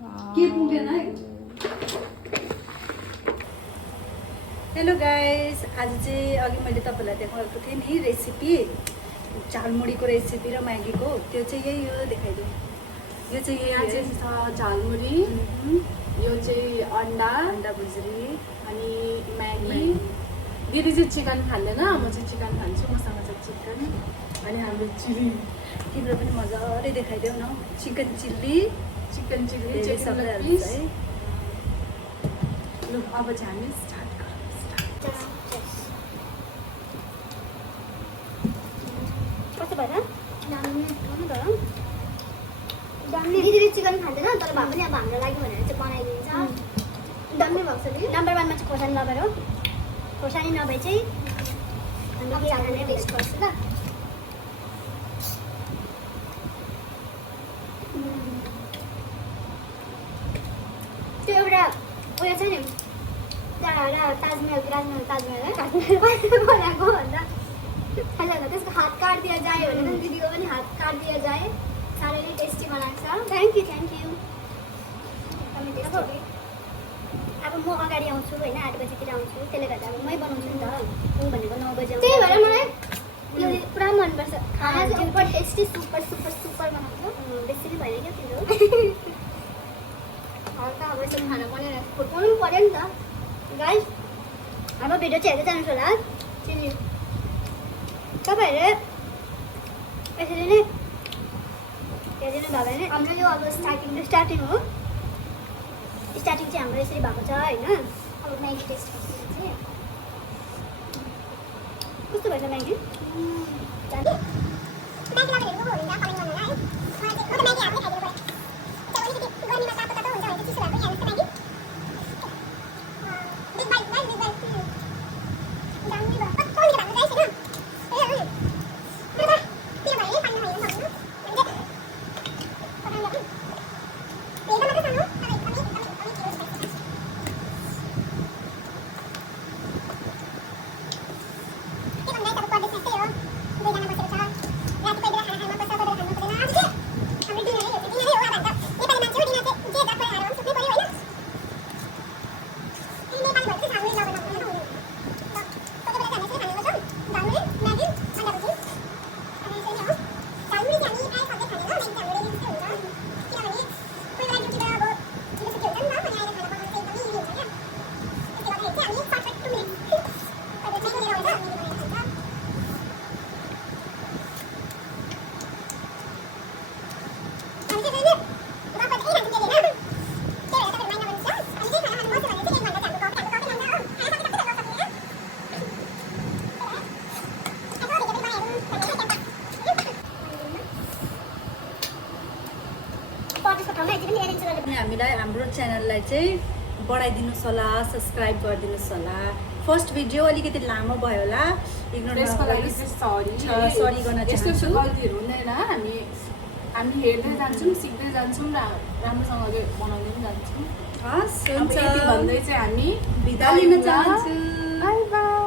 के पुगेन है। हेलो गाइस, आज चाहिँ अघि मैले तपाईँलाई देखाएको थिएँ नि रेसिपी, झालमुरीको रेसिपी र म्यागीको, त्यो चाहिँ यही हो, देखाइदिउँ। यो चाहिँ यहाँ चाहिँ छ झालमुरी, यो चाहिँ अन्डा भुज्री अनि म्यागी। दिदी चाहिँ चिकन खाँदैन, म चाहिँ चिकन खान्छु, मसँग चाहिँ चिकन अनि हाम्रो चिली। तिम्रो पनि मजाले देखाइदेऊ न। चिकन चिल्ली, चिकन सबै पिस। है। लु अब चाहिँ हामी स्टार्ट गरौँ। कस्तो भयो दिदीले चिकन खाँदैन तर भए पनि अब हाम्रो लागि भनेर चाहिँ बनाइदिन्छ। डम्मी भएको छ नि। नम्बर 1 मा चाहिँ खोर्सानी नभएर हो। खोर्सानी नभए चाहिँ हामी के हाल्ने टेस्ट गर्छु ल। त्यो एउटा उयो छ नि ताजमहल बनाएको भन्दा त्यसको हात काट दिया जाए भने दिदीको पनि हात काट दिया जाए। साह्रै नै टेस्टी बनाएको छ। Thank you. अब म अगाडि आउँछु होइन, 8 बजीतिर आउँछु, त्यसले गर्दा अब मै बनाउँछु नि त। ऊ भनेको 9 बजी आउँछु। त्यही भएर मलाई यो पुरा मनपर्छ। खाना चाहिँ सुपर टेस्टी, सुपर बनाउँछु। बेसी नै भएन क्या तिम्रो। हल्का अब यसो खाना बनाइरहेको फुटाउनु पनि पऱ्यो नि त। गाइस अब भिडियो चाहिँ हेर्दै जानुहोस् होला। चिनी तपाईँहरू यसरी नै हेरिदिनु भयो भने हाम्रो यो अब स्टार्टिङ हो। स्टार्टिङ चाहिँ हाम्रो यसरी भएको छ होइन। अब म्यागी टेस्ट गर्छु चाहिँ कस्तो भएछ म्यागी? हामीलाई हाम्रो च्यानललाई चाहिँ बढाइदिनुहोस् होला, सब्सक्राइब गरिदिनुहोस् होला। फर्स्ट भिडियो अलिकति लामो भयो होला, इग्नोर त्यसको लागि चाहिँ सरी गर्न चाहन्छु। गल्तीहरू हुँदैन। हामी हेर्दै जान्छौँ, सिक्दै जान्छौँ र राम्रोसँगले बनाउँदै पनि जान्छौँ। हस्, अब यति भन्दै चाहिँ हामी बिदा लिन चाहन्छु। By by.